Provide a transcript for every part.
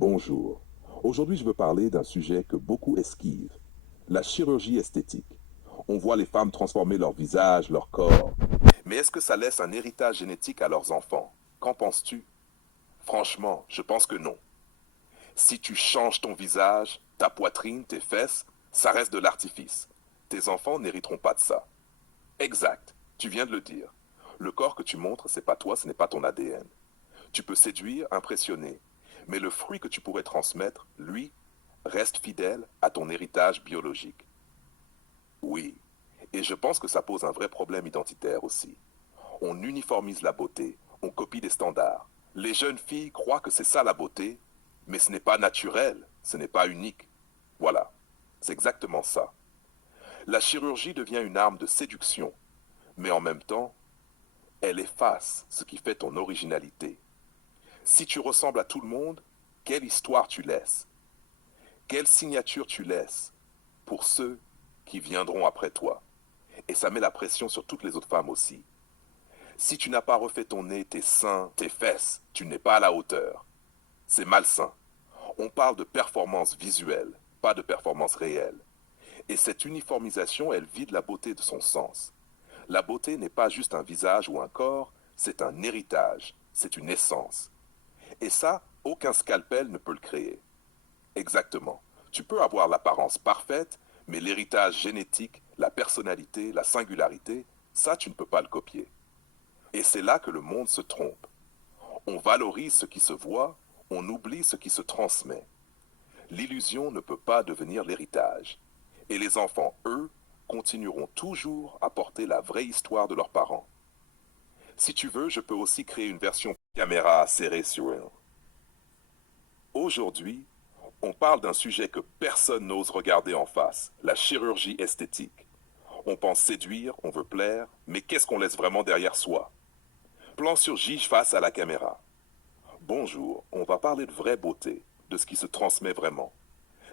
Bonjour. Aujourd'hui, je veux parler d'un sujet que beaucoup esquivent, la chirurgie esthétique. On voit les femmes transformer leur visage, leur corps. Mais est-ce que ça laisse un héritage génétique à leurs enfants? Qu'en penses-tu? Franchement, je pense que non. Si tu changes ton visage, ta poitrine, tes fesses, ça reste de l'artifice. Tes enfants n'hériteront pas de ça. Exact, tu viens de le dire. Le corps que tu montres, c'est pas toi, ce n'est pas ton ADN. Tu peux séduire, impressionner, mais le fruit que tu pourrais transmettre, lui, reste fidèle à ton héritage biologique. Oui, et je pense que ça pose un vrai problème identitaire aussi. On uniformise la beauté, on copie des standards. Les jeunes filles croient que c'est ça la beauté, mais ce n'est pas naturel, ce n'est pas unique. Voilà, c'est exactement ça. La chirurgie devient une arme de séduction, mais en même temps, elle efface ce qui fait ton originalité. Si tu ressembles à tout le monde, quelle histoire tu laisses? Quelle signature tu laisses pour ceux qui viendront après toi? Et ça met la pression sur toutes les autres femmes aussi. Si tu n'as pas refait ton nez, tes seins, tes fesses, tu n'es pas à la hauteur. C'est malsain. On parle de performance visuelle, pas de performance réelle. Et cette uniformisation, elle vide la beauté de son sens. La beauté n'est pas juste un visage ou un corps, c'est un héritage, c'est une essence. Et ça, aucun scalpel ne peut le créer. Exactement. Tu peux avoir l'apparence parfaite, mais l'héritage génétique, la personnalité, la singularité, ça, tu ne peux pas le copier. Et c'est là que le monde se trompe. On valorise ce qui se voit, on oublie ce qui se transmet. L'illusion ne peut pas devenir l'héritage. Et les enfants, eux, continueront toujours à porter la vraie histoire de leurs parents. Si tu veux, je peux aussi créer une version caméra serrée sur eux. Aujourd'hui, on parle d'un sujet que personne n'ose regarder en face, la chirurgie esthétique. On pense séduire, on veut plaire, mais qu'est-ce qu'on laisse vraiment derrière soi? Plan sur Gige face à la caméra. Bonjour, on va parler de vraie beauté, de ce qui se transmet vraiment.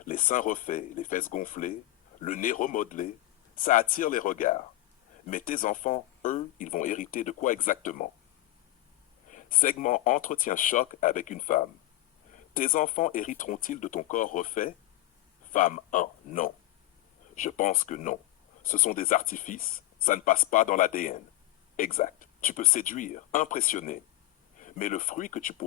Les seins refaits, les fesses gonflées, le nez remodelé, ça attire les regards. Mais tes enfants, eux, ils vont hériter de quoi exactement? Segment entretien choc avec une femme. Tes enfants hériteront-ils de ton corps refait? Femme 1, non. Je pense que non. Ce sont des artifices, ça ne passe pas dans l'ADN. Exact. Tu peux séduire, impressionner, mais le fruit que tu pourras